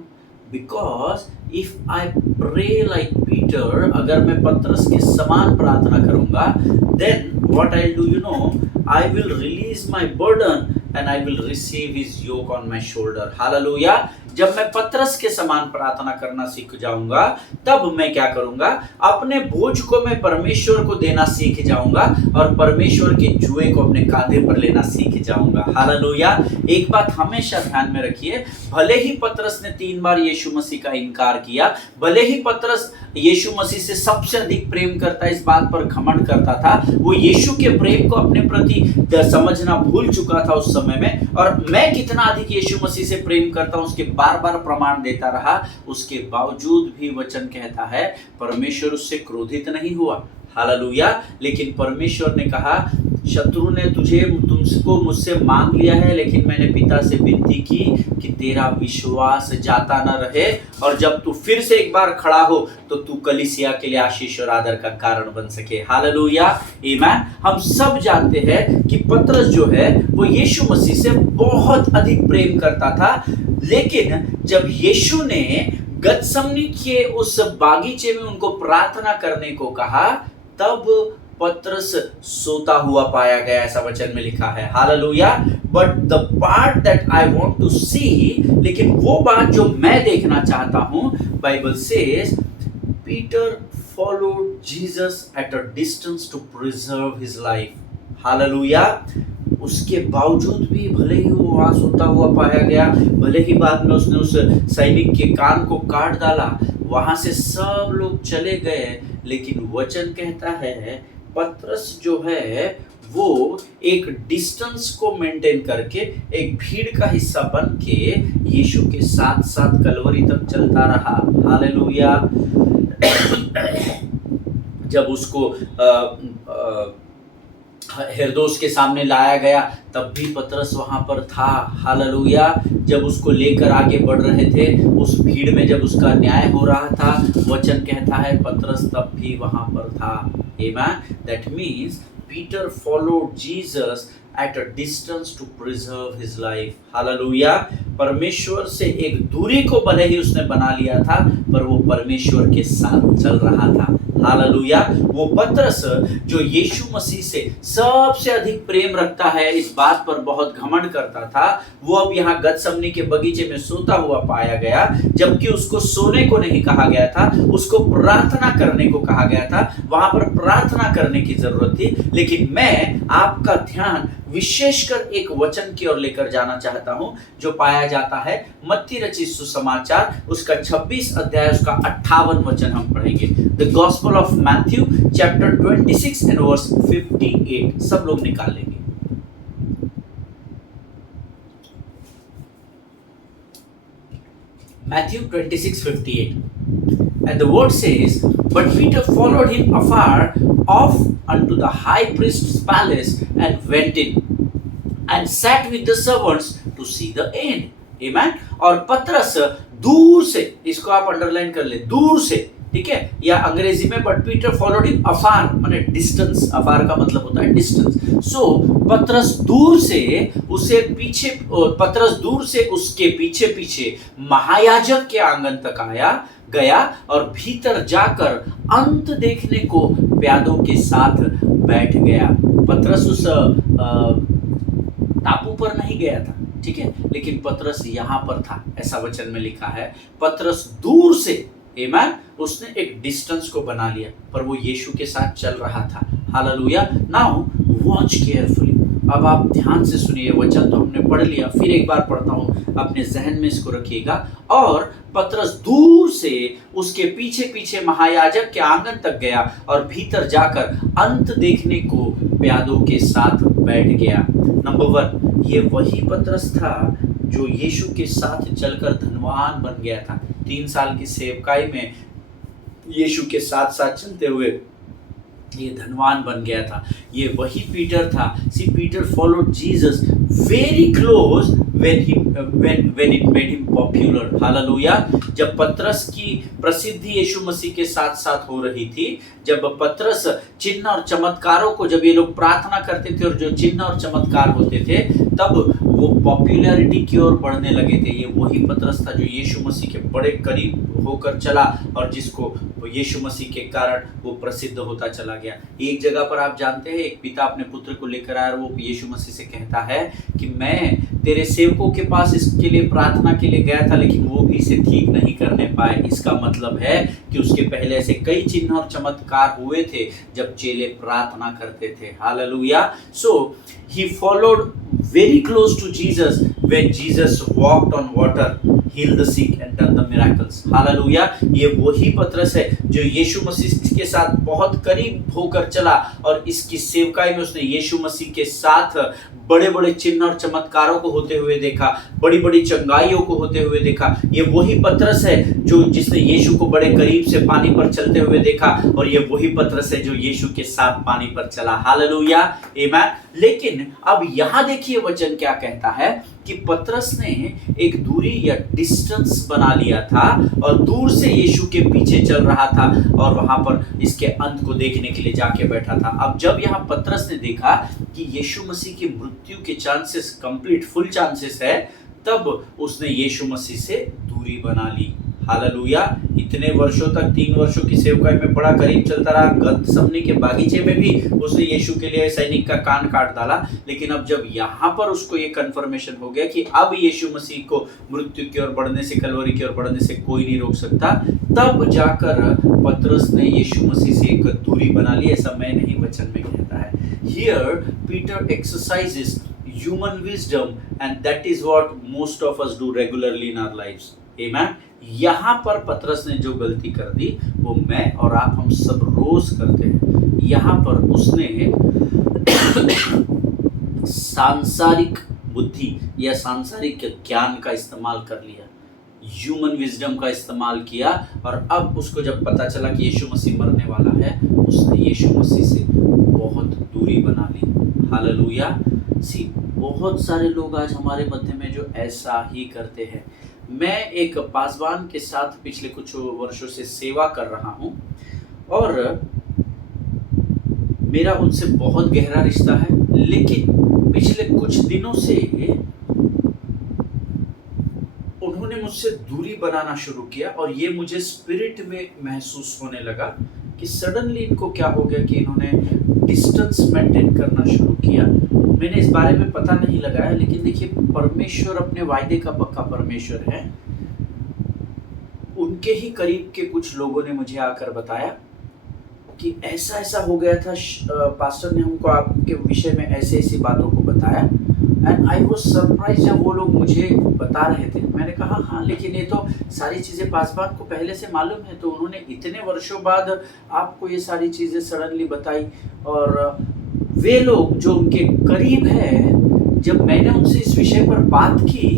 Because if I pray like Peter, अगर मैं पतरस के समान प्रार्थना करूंगा, then what I will do, you know, I will release my burden and I will receive his yoke on my shoulder. Hallelujah. जब मैं पतरस के समान प्रार्थना करना सीख जाऊंगा, तब मैं क्या करूंगा, अपने बोझ को मैं परमेश्वर को देना सीख जाऊंगा और परमेश्वर के जुए को अपने कांधे पर लेना सीख जाऊंगा। हालेलुया। एक बात हमेशा ध्यान में रखिए, भले ही पतरस ने 3 बार यीशु मसीह का इनकार किया, भले ही पतरस यीशु मसीह से सबसे अधिक प्रेम करता, इस बात पर घमंड करता था, वो यीशु के प्रेम को अपने प्रति समझना भूल चुका था उस समय में, और मैं कितना अधिक यीशु मसीह से प्रेम करता हूं उसके बार बार प्रमाण देता रहा। उसके बावजूद भी वचन कहता है परमेश्वर उससे क्रोधित नहीं हुआ। हालेलुया। लेकिन परमेश्वर ने कहा, शत्रु ने तुमको मुझसे मांग लिया है, लेकिन मैंने पिता से विनती की कि तेरा विश्वास जाता न रहे, और जब तू फिर से एक बार खड़ा हो तो तू कलीसिया के लिए आशीष और आदर का कारण बन सके। हालेलुया। आमीन। हम सब जानते हैं कि पतरस जो है वो यीशु मसीह से बहुत अधिक प्रेम करता था, लेकिन जब यीशु ने गतसमनी के उस बागीचे में उनको प्रार्थना करने को कहा, तब पतरस सोता हुआ पाया गया, ऐसा वचन में लिखा है। Hallelujah. But the part that I want to see, लेकिन वो बात जो मैं देखना चाहता हूं, Bible says Peter followed Jesus at a distance to preserve his life. Hallelujah. उसके बावजूद भी भले ही वो वहां सोता हुआ पाया गया, भले ही बाद में उसने उस सैनिक के कान को काट डाला, वहां से सब लोग चले गए, लेकिन वचन कहता है पतरस जो है वो एक डिस्टेंस को मेंटेन करके एक भीड़ का हिस्सा बन के यीशु के साथ साथ कलवरी तक चलता रहा। हालेलुया। जब उसको हेरोदेस के सामने लाया गया, तब भी पतरस वहां पर था। हालेलुया। जब उसको लेकर आगे बढ़ रहे थे, उस भीड़ में जब उसका न्याय हो रहा था, वचन कहता है पतरस तब भी वहां पर था। आमीन। That means Peter followed Jesus at a distance to preserve his life. Hallelujah. परमेश्वर से एक दूरी को भले ही उसने बना लिया था, पर वो परमेश्वर के साथ चल रहा था। हालेलुया। वो पतरस जो यीशु मसीह से सबसे अधिक प्रेम रखता है, इस बात पर बहुत घमंड करता था, वो अब यहाँ गतसमनी के बगीचे में सोता हुआ पाया गया, जबकि उसको सोने को नहीं कहा गया था, उसको प्रार्थना करने को कहा गया था। वहां पर प्रार्थना करने की जरूरत थी। लेकिन मैं आपका ध्यान विशेषकर एक वचन की ओर लेकर जाना चाहता हूं, जो पाया जाता है मत्ती रचित सुसमाचार, उसका 26 अध्याय, उसका 58 वचन हम पढ़ेंगे। The gospel of Matthew chapter 26 and verse 58। सब लोग निकाल लेंगे। Matthew 26:58. And the word says, but Peter followed him afar off unto the high priest's palace and went in and sat with the servants to see the end. Amen. और पतरस दूर से, इसको आप अंडरलाइन कर ले, दूर से, ठीक है, या अंग्रेजी में बट पीटर फॉलोड हिम अफार, माने डिस्टेंस, अफार का मतलब होता है डिस्टेंस। सो पतरस दूर से उसे पीछे, पतरस दूर से उसके पीछे पीछे महायाजक के आंगन तक गया और भीतर जाकर अंत देखने को प्यादों के साथ बैठ गया। पतरस उस टापू पर नहीं गया था, ठीक है, लेकिन पतरस यहाँ पर था, ऐसा वचन में लिखा है। पतरस दूर से, आमीन, उसने एक डिस्टेंस को बना लिया, पर वो यीशु के साथ चल रहा था। हालेलुया। Now watch carefully. अब आप ध्यान से सुनिए, वचन तो हमने पढ़ लिया, फिर एक बार पढ़ता हूँ, अपने जहन में इसको रखिएगा। और पतरस दूर से उसके पीछे पीछे महायाजक के आंगन तक गया और भीतर जाकर अंत देखने को प्यादों के साथ बैठ गया। नंबर 1, ये वही पतरस था जो यीशु के साथ चलकर धनवान बन गया था। 3 साल की सेवकाई में यीशु के साथ साथ चलते हुए ये धनवान बन गया था। ये वही पीटर था। See Peter followed Jesus very close when it made him popular. Hallelujah. जब पतरस की प्रसिद्धि यीशु मसीह के साथ साथ हो रही थी। जब पतरस चिन्ह और चमत्कारों को, जब ये लोग प्रार्थना करते थे और जो चिन्ह और चमत्कार होते थे, तब वो पॉपुलैरिटी की ओर बढ़ने लगे थे। ये वही पतरस था जो यीशु मसीह के बड़े करीब होकर चला और जिसको यीशु मसीह के कारण वो प्रसिद्ध होता चला गया। एक जगह पर आप जानते हैं, एक पिता अपने पुत्र को लेकर आया और वो यीशु मसीह से कहता है कि मैं तेरे सेवकों के पास इसके लिए प्रार्थना के लिए गया था, लेकिन वो भी इसे ठीक नहीं करने पाए। इसका मतलब है कि उसके पहले ऐसे कई चिन्ह और चमत्कार हुए थे जब चेले प्रार्थना करते थे। Hallelujah. So he followed very close to Jesus when Jesus walked on water, healed the sick and done the miracles. Hallelujah. ये वही पतरस है जो यीशु मसीह के साथ बहुत करीब होकर चला और इसकी सेवकाई में उसने यीशु मसीह के साथ बड़े बड़े चिन्ह और चमत्कारों को होते हुए देखा, बड़ी बड़ी चंगाइयों को होते हुए देखा। ये वही पतरस है जो जिसने यीशु को बड़े करीब से पानी पर चलते हुए देखा और ये वही पतरस है जो यीशु के साथ पानी पर चला। हालेलुया, आमीन। लेकिन अब यहाँ देखिए वचन क्या कहता है कि पतरस ने एक दूरी या डिस्टेंस बना लिया था और दूर से यीशु के पीछे चल रहा था और वहां पर इसके अंत को देखने के लिए जाके बैठा था। अब जब यहाँ पतरस ने देखा कि यीशु मसीह की मृत्यु के चांसेस कंप्लीट फुल चांसेस है, तब उसने यीशु मसीह से दूरी बना ली। हालेलुया। इतने वर्षों तक 3 वर्षों की सेवकाई में बड़ा करीब चलता रहा। गतसमनी के बागीचे में भी उसने यीशु के लिए सैनिक का कान काट डाला, लेकिन अब जब यहाँ पर उसको ये कंफर्मेशन हो गया कि अब यीशु मसीह को मृत्यु की ओर बढ़ने से, कलवरी की ओर बढ़ने से कोई नहीं रोक सकता, तब जाकर पतरस ने यीशु मसीह से एक दूरी बना ली। ऐसा मैं नहीं, वचन में कहता है। Here Peter exercises human wisdom and that is what most of us do regularly in our lives. Amen. यहाँ पर पतरस ने जो गलती कर दी वो मैं और आप हम सब रोज करते हैं। यहाँ पर उसने सांसारिक बुद्धि या सांसारिक ज्ञान का इस्तेमाल कर लिया, ह्यूमन विजडम का इस्तेमाल किया और अब उसको जब पता चला कि यीशु मसीह मरने वाला है, उसने यीशु मसीह से बहुत दूरी बना ली। हालेलुया। सी, बहुत सारे लोग आज हमारे मध्य में जो ऐसा ही करते हैं। मैं एक पासवान के साथ पिछले कुछ वर्षों से सेवा कर रहा हूं और मेरा उनसे बहुत गहरा रिश्ता है, लेकिन पिछले कुछ दिनों से उन्होंने मुझसे दूरी बनाना शुरू किया और ये मुझे स्पिरिट में महसूस होने लगा कि सडनली इनको क्या हो गया कि इन्होंने डिस्टेंस मेंटेन करना शुरू किया। मैंने इस बारे में पता नहीं लगाया, लेकिन देखिए परमेश्वर अपने वायदे का पक्का परमेश्वर है। उनके ही करीब के कुछ लोगों ने मुझे आकर बताया कि ऐसा ऐसा हो गया था, पास्टर ने हमको आपके विषय में ऐसे ऐसी बातों को बताया। एंड आई वाज सरप्राइज जब वो लोग मुझे बता रहे थे। मैंने कहा हाँ, लेकिन ये तो सारी चीज़ें पासवान को पहले से मालूम है, तो उन्होंने इतने वर्षों बाद आपको ये सारी चीज़ें सडनली बताई। और वे लोग जो उनके करीब है, जब मैंने उनसे इस विषय पर बात की,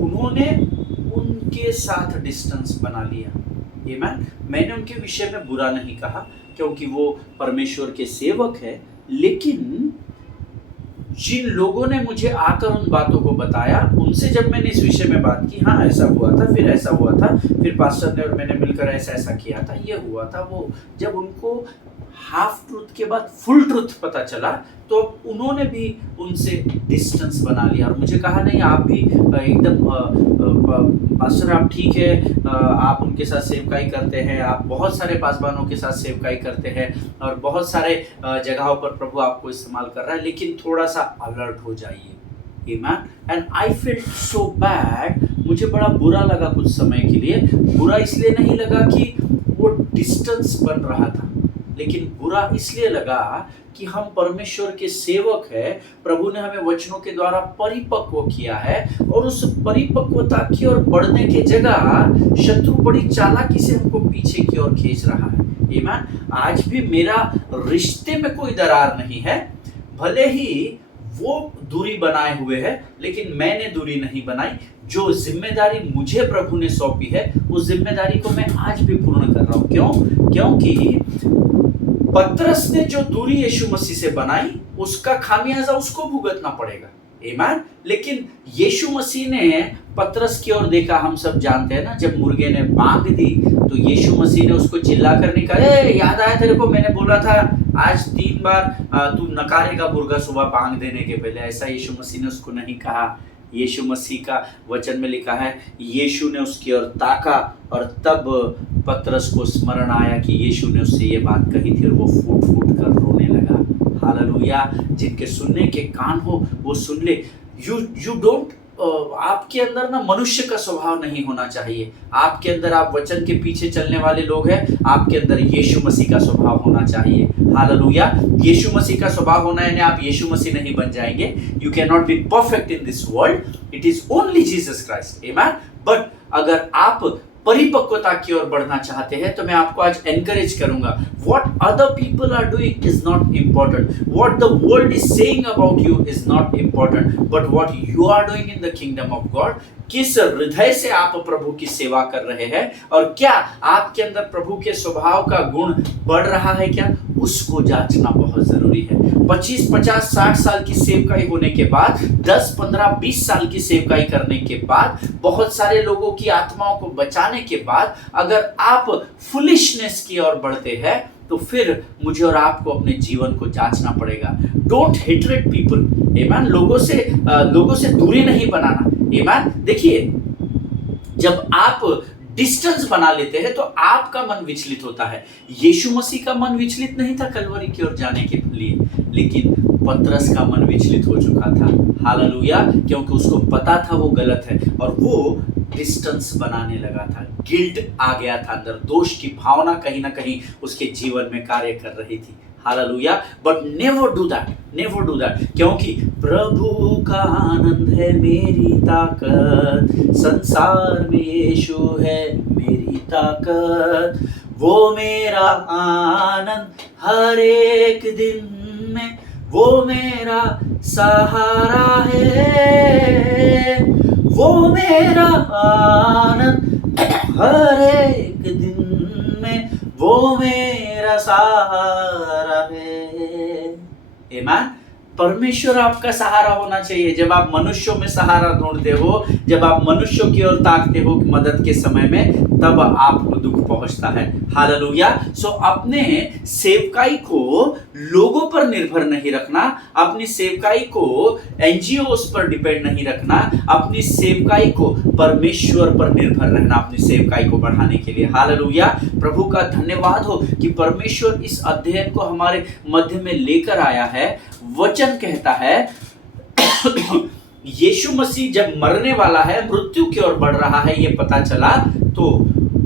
उन्होंने उनके साथ डिस्टेंस बना लिया। आमीन। मैंने उनके विषय में बुरा नहीं कहा क्योंकि वो परमेश्वर के सेवक है, लेकिन जिन लोगों ने मुझे आकर उन बातों को बताया, उनसे जब मैंने इस विषय में बात की, हाँ ऐसा हुआ था, फिर ऐसा हुआ था, फिर पास्टर ने और मैंने मिलकर ऐसा ऐसा किया था, ये हुआ था वो, जब उनको हाफ ट्रूथ के बाद फुल ट्रूथ पता चला, तो उन्होंने भी उनसे डिस्टेंस बना लिया और मुझे कहा नहीं, आप भी एकदम पास्टर आप ठीक है, आप उनके साथ सेवकाई करते हैं, आप बहुत सारे पासवानों के साथ सेवकाई करते हैं और बहुत सारे जगहों पर प्रभु आपको इस्तेमाल कर रहा है, लेकिन थोड़ा सा अलर्ट हो जाइए। आमीन। And I field so bad, मुझे बड़ा बुरा लगा कुछ समय के लिए। बुरा इसलिए नहीं लगा कि वो डिस्टेंस बन रहा था, लेकिन बुरा इसलिए लगा कि हम परमेश्वर के सेवक हैं, प्रभु ने हमें वचनों के द्वारा परिपक्व किया है और उस परिपक्वता की ओर बढ़ने के जगह शत्रु बड़ी चालाकी से हमको पीछे की ओर खींच रहा है। आमीन। आज भी मेरा रिश्ते में कोई दरार नहीं है, भले ही वो दूरी बनाए हुए है, लेकिन मैंने दूरी नहीं बनाई। जो जिम्मेदारी मुझे प्रभु ने सौंपी है, उस जिम्मेदारी को मैं आज भी पूर्ण कर रहा हूं। क्यों? क्योंकि पतरस ने जो दूरी यीशु मसीह से बनाई, उसका खामियाजा उसको भुगतना पड़ेगा। आमीन। लेकिन यीशु मसीह ने पतरस की ओर देखा। हम सब जानते हैं ना, जब मुर्गे ने बांग दी तो यीशु मसीह ने उसको चिल्ला कर नहीं कहा, याद आया तेरे को, मैंने बोला था आज 3 बार तू नकारेगा मुर्गा सुबह बांग देने के पहले। ऐसा यीशु मसीह ने उसको नहीं कहा। यीशु मसीह का वचन में लिखा है, यीशु ने उसकी ओर ताका और तब पतरस को स्मरण आया कि यीशु ने उससे ये बात कही थी, और वो फूट फूट कर रोने लगा। हालेलुया। जिनके सुनने के कान हो वो सुन ले। यू डोंट आपके अंदर ना मनुष्य का स्वभाव नहीं होना चाहिए। आपके अंदर, आप वचन के पीछे चलने वाले लोग हैं, आपके अंदर यीशु मसीह का स्वभाव होना चाहिए। हालेलुया। यीशु मसीह का स्वभाव होना यानी आप यीशु मसीह नहीं बन जाएंगे। You can not be perfect in this world, it is only Jesus Christ, आमीन। बट अगर आप परिपक्वता की ओर बढ़ना चाहते हैं तो मैं आपको आज एनकरेज करूंगा, what other people are doing is not important, what the world is saying about you is not important, but what you are doing in the kingdom of God. किस हृदय से आप प्रभु की सेवा कर रहे हैं, और क्या आपके अंदर प्रभु के स्वभाव का गुण बढ़ रहा है क्या, उसको जांचना बहुत जरूरी है। 25, 50, 60 साल की सेवकाई होने के बाद, 10, 15, 20 साल की सेवकाई करने के बाद, बहुत सारे लोगों की आत्माओं को बचाने के बाद अगर आप फुलिशनेस की ओर बढ़ते हैं तो फिर मुझे और आपको अपने जीवन को जांचना पड़ेगा। डोंट हेटरेट पीपल, आमीन। लोगों से दूरी नहीं बनाना, आमीन। देखिए, जब आप डिस्टेंस बना लेते हैं तो आपका मन विचलित होता है। यीशु मसीह का मन विचलित नहीं था कलवरी की ओर जाने के लिए, लेकिन पतरस का मन विचलित हो चुका था। हालेलुया। क्योंकि उसको पता था वो गलत है और वो डिस्टेंस बनाने लगा था। गिल्ट आ गया था अंदर, दोष की भावना कहीं ना कहीं उसके जीवन में कार्य कर रही थी। Hallelujah. But never do that, never do that, क्योंकि प्रभु का आनंद है मेरी ताकत, संसार में यीशु है मेरी ताकत, वो मेरा आनंद हर एक दिन में, वो मेरा सहारा है, वो मेरा आनंद हर एक दिन में, वो मेरा सहारा है। आमीन। परमेश्वर आपका सहारा होना चाहिए। जब आप मनुष्यों में सहारा ढूंढते हो, जब आप मनुष्यों की ओर ताकते हो मदद के समय में, तब आपको दुख पहुंचता है। हालेलुया। सो अपने सेवकाई को लोगों पर निर्भर नहीं रखना, अपनी सेवकाई को एनजीओस पर डिपेंड नहीं रखना, अपनी सेवकाई को परमेश्वर पर निर्भर रहना अपनी सेवकाई को बढ़ाने के लिए। हालेलुया। प्रभु का धन्यवाद हो कि परमेश्वर इस अध्ययन को हमारे मध्य में लेकर आया है। वचन कहता है यीशु मसीह जब मरने वाला है, मृत्यु की ओर बढ़ रहा है, ये पता चला तो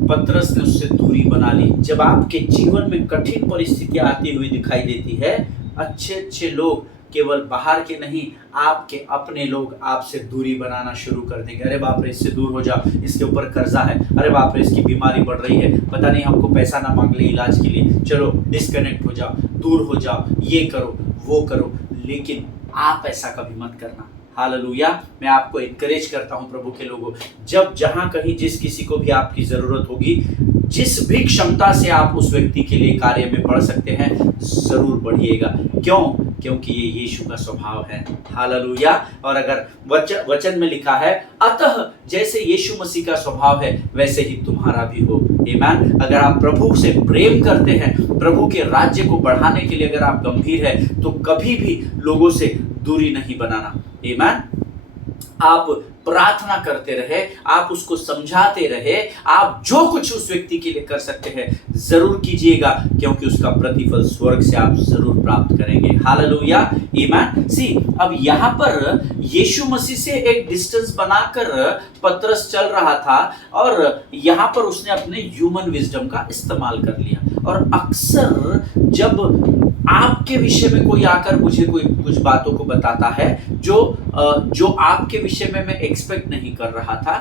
पतरस ने उससे दूरी बना ली। जब आपके जीवन में कठिन परिस्थितियां आती हुई दिखाई देती है, अच्छे अच्छे लोग, केवल बाहर के नहीं, आपके अपने लोग आपसे दूरी बनाना शुरू कर देंगे। अरे बाप रे, इससे दूर हो जाओ, इसके ऊपर कर्जा है, अरे बाप रे, इसकी बीमारी बढ़ रही है, पता नहीं हमको पैसा ना मांग ले इलाज के लिए, चलो डिस्कनेक्ट हो जाओ, दूर हो जाओ, ये करो वो करो। लेकिन आप ऐसा कभी मत करना। हालेलुया। मैं आपको एनकरेज करता हूं प्रभु के लोगों, जब जहां कहीं जिस किसी को भी आपकी जरूरत होगी, जिस भी क्षमता से आप उस व्यक्ति के लिए कार्य में बढ़ सकते हैं, जरूर बढ़िएगा। क्यों? क्योंकि ये यीशु का स्वभाव है। हालेलुया। और अगर वचन में लिखा है, अतः जैसे यीशु मसीह का स्वभाव है वैसे ही तुम्हारा भी हो। आमीन। अगर आप प्रभु से प्रेम करते हैं, प्रभु के राज्य को बढ़ाने के लिए अगर आप गंभीर है, तो कभी भी लोगों से दूरी नहीं बनाना। आमीन। आप प्रार्थना करते रहे, आप उसको समझाते रहे, आप जो कुछ उस व्यक्ति के लिए कर सकते हैं जरूर कीजिएगा, क्योंकि उसका प्रतिफल स्वर्ग से आप जरूर प्राप्त करेंगे। हालेलुया। आमीन। सी, अब यहाँ पर यीशु मसीह से एक डिस्टेंस बनाकर पतरस चल रहा था, और यहाँ पर उसने अपने ह्यूमन विजडम का इस्तेमाल कर लिया। और अक्सर जब आपके विषय में कोई आकर मुझे कोई कुछ बातों को बताता है जो आपके विषय में मैं एक्सपेक्ट नहीं कर रहा था,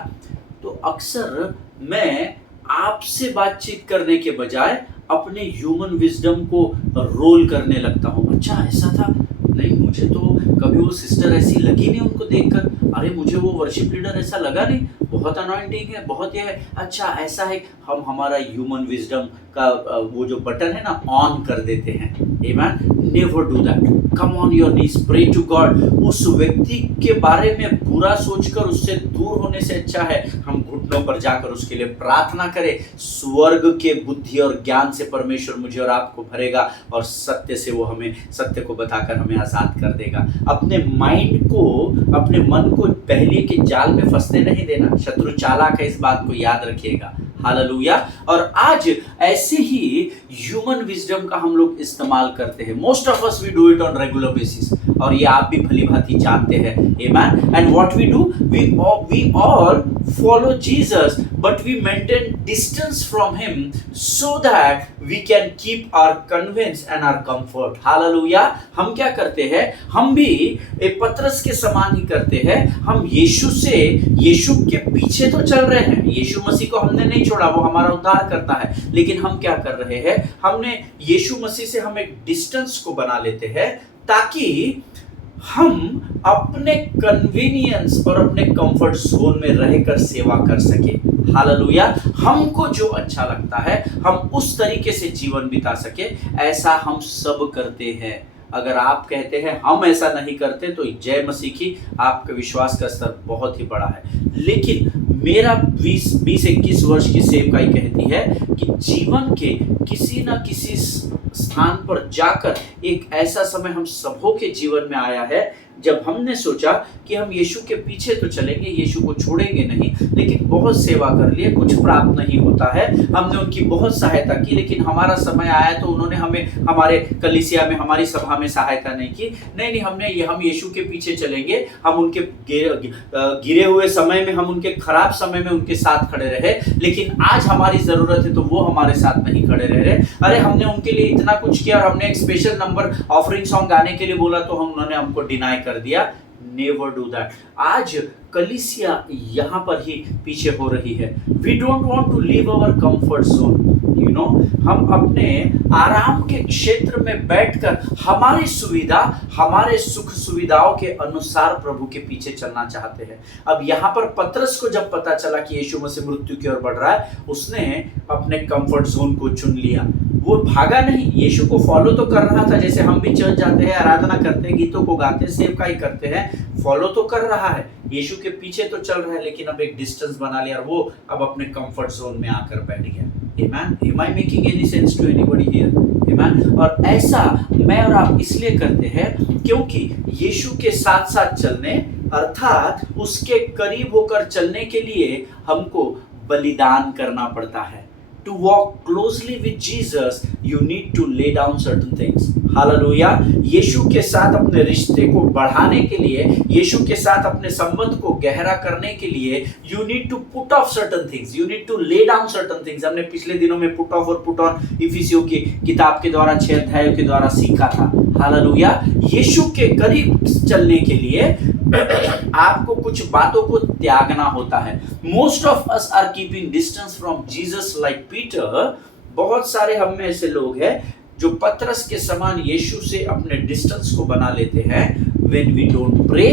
तो अक्सर मैं आपसे बातचीत करने के बजाय अपने ह्यूमन विजडम को रोल करने लगता हूँ। अच्छा ऐसा था, नहीं मुझे तो कभी वो सिस्टर ऐसी लगी नहीं उनको देखकर, अरे मुझे वो वर्शिप लीडर ऐसा लगा नहीं, बहुत अनॉइंटिंग है, बहुत ये है, अच्छा ऐसा है। हम हमारा ह्यूमन विजडम का वो जो बटन है ना ऑन कर देते हैं। Amen. Never do that. Come on your knees, pray to God. उस व्यक्ति के बारे में बुरा सोचकर उससे दूर होने से अच्छा है हम घुटनों पर जाकर उसके लिए प्रार्थना करें। स्वर्ग के बुद्धि और ज्ञान से परमेश्वर मुझे और आपको भरेगा और सत्य से वो हमें सत्य को बताकर हमें आजाद कर देगा। अपने माइंड को, अपने मन को पहले के जाल में फंसने नहीं देना। शत्रु चालाक है, इस बात को याद रखिएगा। हालेलुया। और आज ऐसे ही ह्यूमन विजडम का हम लोग इस्तेमाल करते हैं। Most of us we do it on regular basis, और ये आप भी भली भांति जानते हैं। Amen. And what we do, we all follow Jesus, but we maintain distance from him so that we can keep our convenience and our comfort. Hallelujah. हम क्या करते हैं, हम भी एक पतरस के समान ही करते हैं। हम यीशु के पीछे तो चल रहे हैं, यीशु मसीह को हमने नहीं छोड़ा, वो हमारा उद्धार करता है, लेकिन हम क्या कर रहे हैं, हमने यीशु मसीह से हम एक डिस्टेंस को बना लेते हैं ताकि हम अपने कन्वीनियंस और अपने कंफर्ट जोन में रहकर सेवा कर सके। हालेलुया। हमको जो अच्छा लगता है हम उस तरीके से जीवन बिता सके, ऐसा हम सब करते हैं। अगर आप कहते हैं हम ऐसा नहीं करते तो जय मसीह की, आपका विश्वास का स्तर बहुत ही बड़ा है। लेकिन मेरा 20-21 वर्ष की सेवकाई कहती है कि जीवन के किसी न किसी स्थान पर जाकर एक ऐसा समय हम सबों के जीवन में आया है जब हमने सोचा कि हम यीशु के पीछे तो चलेंगे, यीशु को छोड़ेंगे नहीं, लेकिन बहुत सेवा कर लिए, कुछ प्राप्त नहीं होता है। हमने उनकी बहुत सहायता की, लेकिन हमारा समय आया तो उन्होंने हमें हमारे कलीसिया में, हमारी सभा में सहायता नहीं की। नहीं, हम यीशु के पीछे चलेंगे। हम उनके गिरे हुए समय में, हम उनके खराब समय में उनके साथ खड़े रहे, लेकिन आज हमारी जरूरत है तो वो हमारे साथ नहीं खड़े रह रहे। अरे हमने उनके लिए इतना कुछ किया और हमने एक स्पेशल नंबर ऑफरिंग सॉन्ग गाने के लिए बोला तो उन्होंने हमको डिनाई कर दिया। Never do that. आज कलीसिया यहां पर ही पीछे हो रही है। We don't want to leave our comfort zone, you know. हम अपने आराम के क्षेत्र में बैठकर हमारी सुविधा, हमारे सुख सुविधाओं के अनुसार प्रभु के पीछे चलना चाहते हैं। अब यहां पर पतरस को जब पता चला कि यीशु मसीह मृत्यु की ओर बढ़ रहा है, उसने अपने कंफर्ट जोन को चुन लिया। वो भागा नहीं, यीशु को फॉलो तो कर रहा था। जैसे हम भी चर्च जाते हैं, आराधना करते हैं, गीतों को गाते हैं, सेवकाई करते हैं, फॉलो तो कर रहा है, यीशु के पीछे तो चल रहा है, लेकिन अब एक डिस्टेंस बना लिया और वो अब अपने कंफर्ट जोन में आकर बैठ गया। आमेन। Am I making any sense to anybody here? आमेन। और ऐसा मैं और आप इसलिए करते हैं क्योंकि यीशु के साथ साथ चलने, अर्थात उसके करीब होकर चलने के लिए हमको बलिदान करना पड़ता है। To walk closely with Jesus, you need to lay down certain things. Hallelujah. यीशु के साथ अपने रिश्ते को बढ़ाने के लिए, यीशु के साथ अपने संबंध को गहरा करने के लिए, you need to put off certain things, you need to lay down certain things. हमने पिछले दिनों में put off और put on इफिसियों की किताब के द्वारा 6 अध्यायों के द्वारा सीखा था। हालेलुया। यीशु के करीब चलने के लिए आपको कुछ बातों को त्यागना होता है। Most of us are keeping distance from Jesus like Peter. बहुत सारे हम में ऐसे लोग हैं जो पतरस के समान यीशु से अपने डिस्टेंस को बना लेते हैं। व्हेन वी डोंट प्रे,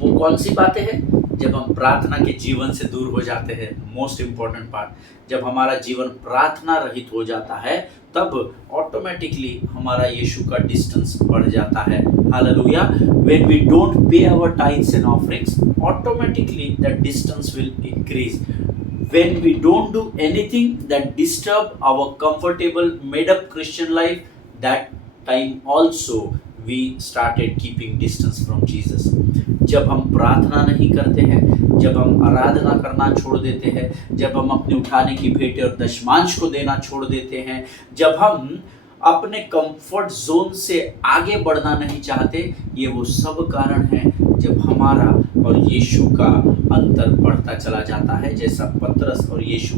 वो कौन सी बातें हैं? जब हम प्रार्थना के जीवन से दूर हो जाते हैं। मोस्ट इंपॉर्टेंट पार्ट, जब हमारा जीवन प्रार्थना रहित हो जाता है तब ऑटोमेटिकली हमारा यीशु का डिस्टेंस बढ़ जाता है। Hallelujah. When we don't pay our tithes and offerings, automatically that distance will increase. When we don't do anything that disturb our comfortable made up Christian life, that time also we started keeping distance from Jesus. जब हम प्रार्थना नहीं करते हैं, जब हम आराधना करना छोड़ देते हैं, जब हम अपने उठाने की भेंट और दशमांश को देना छोड़ देते हैं, जब हम अपने कंफर्ट जोन से आगे बढ़ना नहीं चाहते, ये वो सब कारण हैं जब हमारा और यीशु का अंतर बढ़ता चला जाता है, जैसा पतरस और यीशु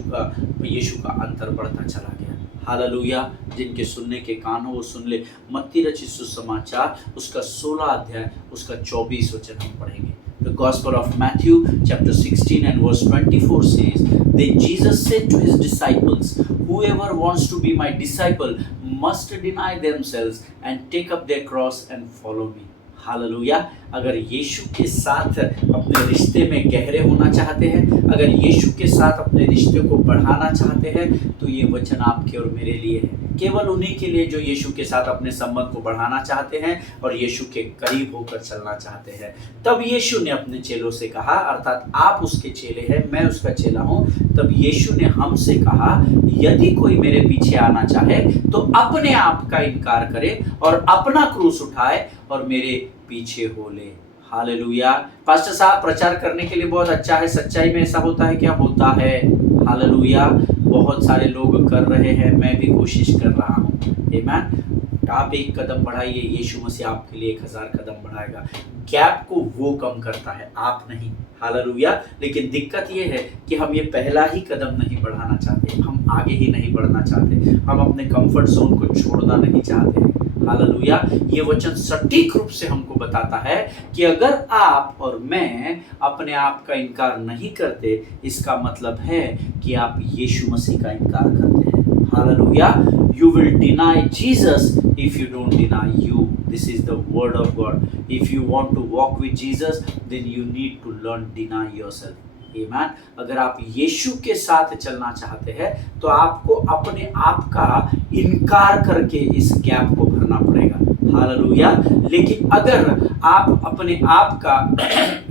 का अंतर बढ़ता चला गया। हालेलुया। जिनके सुनने के कान हो वो सुन ले। मत्ती रचित सुसमाचार उसका 16 अध्याय उसका 24 वचन हम पढ़ेंगे। The Gospel of Matthew chapter 16 and verse 24 says, Then Jesus said to his disciples, Whoever wants to be my disciple must deny themselves and take up their cross and follow me. Hallelujah. अगर यीशु के साथ अपने रिश्ते में गहरे होना चाहते हैं, अगर यीशु के साथ अपने रिश्ते को बढ़ाना चाहते हैं, तो ये वचन आपके और मेरे लिए है। केवल उन्हीं के लिए जो यीशु के साथ अपने संबंध को बढ़ाना चाहते हैं और यीशु के करीब होकर चलना चाहते हैं। तब यीशु ने अपने चेलों से कहा, अर्थात आप उसके चेले हैं, मैं उसका चेला हूँ। तब यीशु ने हमसे कहा, यदि कोई मेरे पीछे आना चाहे तो अपने आप का इनकार करे और अपना क्रूस उठाए और मेरे पीछे हो ले। हालेलुया। पास्टर साहब, प्रचार करने के लिए बहुत अच्छा है, सच्चाई में ऐसा होता है क्या? होता है। हालेलुया। बहुत सारे लोग कर रहे हैं, मैं भी कोशिश कर रहा हूँ। आमीन। आप एक कदम बढ़ाइए, यीशु मसीह आपके लिए 1000 कदम बढ़ाएगा। गैप को वो कम करता है, आप नहीं। हालेलुया। लेकिन दिक्कत ये है कि हम ये पहला ही कदम नहीं बढ़ाना चाहते, हम आगे ही नहीं बढ़ना चाहते, हम अपने कंफर्ट जोन को छोड़ना नहीं चाहते। हालेलुया। ये वचन सटीक रूप से हमको बताता है कि अगर आप और मैं अपने आप का इनकार नहीं करते, इसका मतलब है कि आप यीशु मसीह का इनकार करते हैं। Hallelujah. You will deny Jesus if you don't deny you. This is the word of God. If you want to walk with Jesus, then you need to learn deny yourself. Amen. अगर आप यीशु के साथ चलना चाहते हैं तो आपको अपने आप का इनकार करके इस गैप को भरना पड़ेगा। हालेलुया। लेकिन अगर आप अपने आप का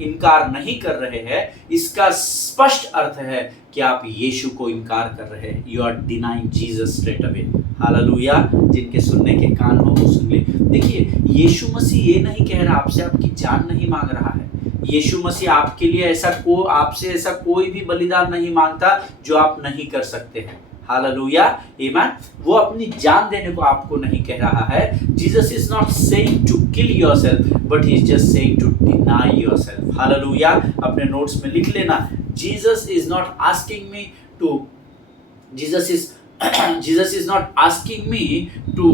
इनकार नहीं कर रहे हैं, इसका स्पष्ट अर्थ है कि आप यीशु को इनकार कर रहे हैं। You are denying Jesus straight away. Hallelujah. जिनके सुनने के कान हो वो सुन ले। देखिए, यीशु मसीह ये नहीं कह रहा आपसे, आपकी जान नहीं मांग रहा है। यीशु मसीह आपके लिए आपसे ऐसा कोई भी बलिदान नहीं मांगता जो आप नहीं कर सकते हैं। हालेलुया। आमीन। वो अपनी जान देने को आपको नहीं कह रहा है। Jesus is not saying to kill yourself, but he is just saying to deny yourself. Hallelujah. अपने नोट्स में लिख लेना, Jesus is not asking me to Jesus is not asking me to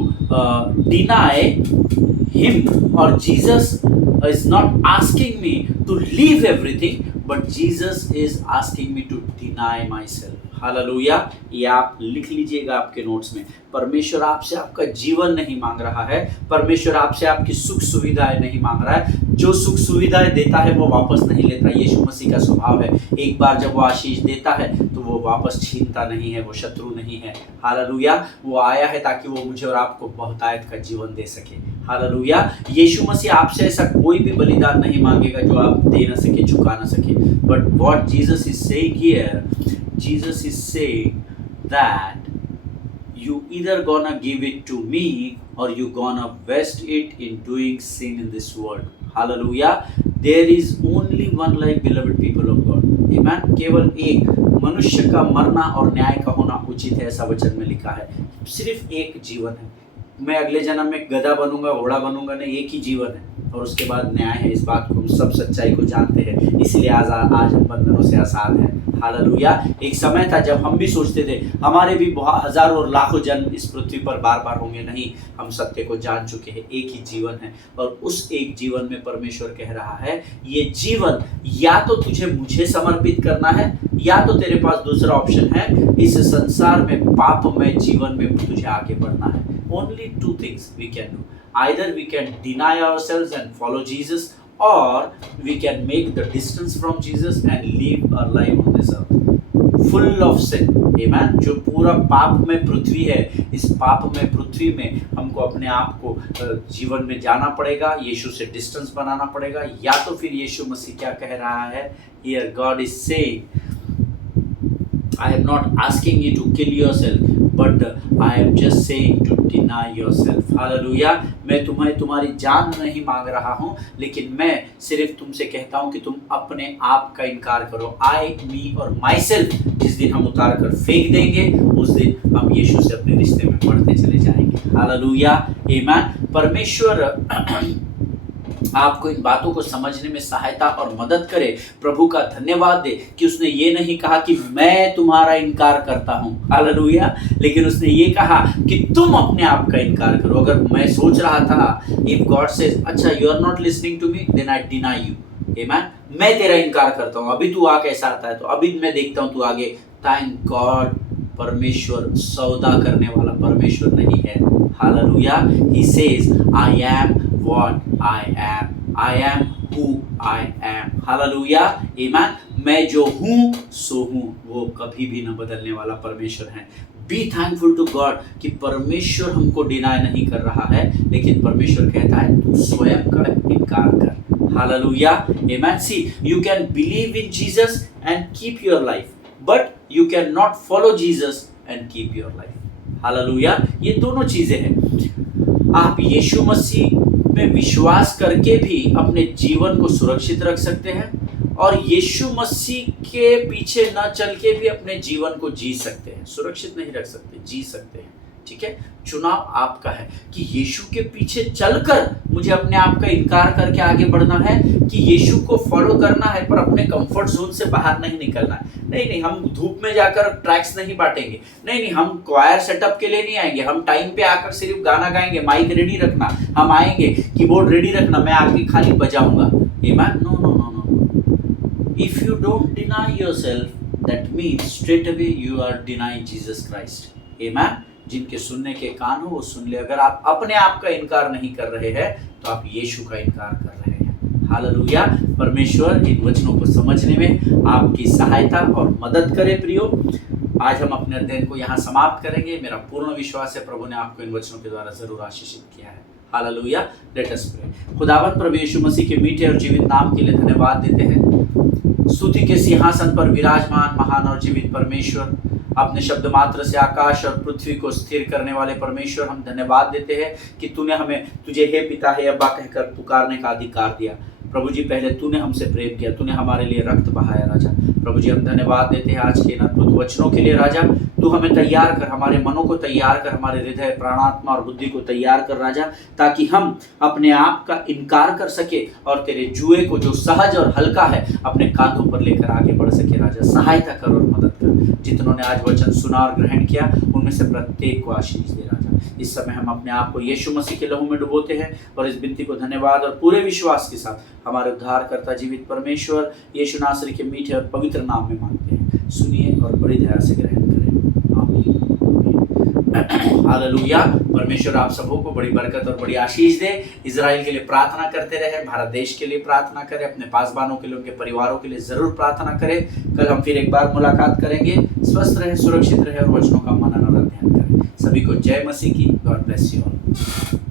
deny him, or Jesus is not asking me to leave everything, but Jesus is asking me to deny myself. Hallelujah. ये आप लिख लीजिएगा आपके notes में। परमेश्वर आपसे आपका जीवन नहीं मांग रहा है, परमेश्वर आपसे आपकी सुख सुविधाएं नहीं मांग रहा है। जो सुख सुविधाएं देता है वो वापस नहीं लेता। यीशु मसीह का स्वभाव है, एक बार जब वो आशीष देता है तो वो वापस छीनता नहीं है, वो शत्रु नहीं है। हालेलुया। वो आया है ताकि वो मुझे और आपको बहुतायत का जीवन दे सके। हालेलुया। यीशु मसीह आपसे ऐसा कोई भी बलिदान नहीं मांगेगा जो आप दे ना सके, चुका ना सके। But what Jesus is saying here, Jesus is saying that you either gonna give it to me or you gonna waste it in doing sin in this world. Hallelujah. There is only one life, beloved people of God. Amen. केवल एक मनुष्य का मरना और न्याय का होना उचित है, ऐसा वचन में लिखा है। सिर्फ एक जीवन है। मैं अगले जन्म में गधा बनूंगा, घोड़ा बनूंगा नहीं, एक ही जीवन है और उसके बाद न्याय है। इस बात को हम सब सच्चाई को जानते हैं, इसलिए आज हम बंधनों से आजाद हैं। हालेलुया। एक समय था जब हम भी सोचते थे हमारे भी बहुत हजारों और लाखों जन्म इस पृथ्वी पर बार बार होंगे। नहीं, हम सत्य को जान चुके हैं, एक ही जीवन है और उस एक जीवन में परमेश्वर कह रहा है ये जीवन या तो तुझे मुझे समर्पित करना है या तो तेरे पास दूसरा ऑप्शन है, इस संसार में पापमय जीवन में तुझे आगे बढ़ना है। Only two things we can do. Either we can deny ourselves and follow Jesus, or we can make the distance from Jesus and live our life on this earth full of sin. Amen. जो पूरा पाप में पृथ्वी है, इस पाप में पृथ्वी में हमको अपने आप को जीवन में जाना पड़ेगा, यीशु से डिस्टेंस बनाना पड़ेगा। या तो फिर यीशु मसीह क्या कह रहा है, Here God is saying, I am not asking you to kill yourself, but I am just saying to deny yourself. Hallelujah. मैं तुम्हारी जान नहीं मांग रहा हूँ, लेकिन मैं सिर्फ तुमसे कहता हूँ कि तुम अपने आप का इनकार करो। आई, मी और माई सेल्फ जिस दिन हम उतार कर फेंक देंगे, उस दिन हम यीशु से अपने रिश्ते में बढ़ते चले जाएंगे। हालेलुया। आमीन। परमेश्वर आपको इन बातों को समझने में सहायता और मदद करे। प्रभु का धन्यवाद दे कि उसने ये नहीं कहा कि मैं तुम्हारा इनकार करता हूँ, हालेलुया, लेकिन उसने ये कहा कि तुम अपने आप का इनकार करो। अगर मैं सोच रहा था, इफ गॉड सेज अच्छा you are not listening to me, then I deny you. आमीन। मैं तेरा इनकार करता हूँ, अभी तू आ कैसा आता है तो अभी मैं देखता हूँ तू आगे। थैंक गॉड, परमेश्वर सौदा करने वाला परमेश्वर नहीं है। Hallelujah. He says I am what I am. I am who I am. Hallelujah. Amen. मैं जो हूँ सो हूँ, वो कभी भी न बदलने वाला परमेश्वर है। बी थैंकफुल टू गॉड कि परमेश्वर हमको डिनाई नहीं कर रहा है, लेकिन परमेश्वर कहता है तू स्वयं का इनकार कर। Hallelujah. Amen. See, you can believe in Jesus and keep your life, but you cannot follow Jesus and keep your life. Hallelujah. ये दोनों चीजें हैं। आप यीशु मसीह में विश्वास करके भी अपने जीवन को सुरक्षित रख सकते हैं, और यीशु मसीह के पीछे न चल के भी अपने जीवन को जी सकते हैं। सुरक्षित नहीं रख सकते, जी सकते हैं। ठीक है, चुनाव आपका है कि यीशु के पीछे चलकर मुझे अपने आप का इनकार करके आगे बढ़ना है, कि यीशु को फॉलो करना है पर अपने कंफर्ट जोन से बाहर नहीं निकलना है। नहीं, हम धूप में जाकर ट्रैक्स नहीं बांटेंगे। नहीं, हम क्वायर सेटअप के लिए नहीं आएंगे। हम टाइम पे आकर सिर्फ गाना गाएंगे। माइक रेडी रखना, हम आएंगे, कीबोर्ड रेडी रखना, मैं आके खाली बजाऊंगा। Amen? No. If you don't deny yourself, that means straight away you are denying Jesus Christ. Amen? जिनके सुनने के कान हो वो सुन ले। अगर आप अपने आप का इनकार नहीं कर रहे हैं तो आप यीशु का इनकार कर रहे हैं। हालेलुया। परमेश्वर इन वचनों को समझने में आपकी सहायता और मदद करे। प्रियो, आज हम अपने अध्ययन को यहाँ समाप्त करेंगे। मेरा पूर्ण विश्वास है प्रभु ने आपको इन वचनों के द्वारा जरूर आशीषित किया है। हालेलुया। Let us pray. खुदावंद प्रभु यीशु मसीह के मीठे और जीवित नाम के लिए धन्यवाद देते हैं। स्तुति के सिंहासन पर विराजमान महान और जीवित परमेश्वर, अपने शब्द मात्र से आकाश और पृथ्वी को स्थिर करने वाले परमेश्वर, हम धन्यवाद देते हैं कि तूने हमें तुझे हे पिता हे अब्बा कहकर पुकारने का अधिकार दिया। प्रभु जी, पहले तूने हमसे प्रेम किया, तूने हमारे लिए रक्त बहाया राजा। प्रभु जी, हम धन्यवाद देते हैं आज के इन अद्भुत वचनों के लिए राजा। तू हमें तैयार कर, हमारे मनों को तैयार कर, हमारे हृदय प्राणात्मा और बुद्धि को तैयार कर राजा, ताकि हम अपने आप का इनकार कर सके और तेरे जुए को जो सहज और हल्का है अपने कांधों पर लेकर आगे बढ़ सके राजा। सहायता कर और मदद कर। जितनों ने आज वचन सुना और ग्रहण किया उनमें से प्रत्येक को आशीष दे राजा। इस समय हम अपने आप को यीशु मसीह के लहू में डुबोते हैं और इस विनती को धन्यवाद और पूरे विश्वास के साथ हमारे उद्धारकर्ता जीवित परमेश्वर यीशु नासरी के मीठे और पवित्र नाम में मांगते हैं। सुनिए और बड़ी दया से ग्रहण करें। आमीन। हालेलुया। परमेश्वर आप सबों को बड़ी बरकत और बड़ी आशीष दे। इजराइल के लिए प्रार्थना करते रहे, भारत देश के लिए प्रार्थना करें, अपने पासबानों के लिए, उनके परिवारों के लिए जरूर प्रार्थना करें। कल हम फिर एक बार मुलाकात करेंगे। स्वस्थ रहे, सुरक्षित रहे और वचनों का मनन और अध्ययन करें। सभी को जय मसीह की। God bless you all.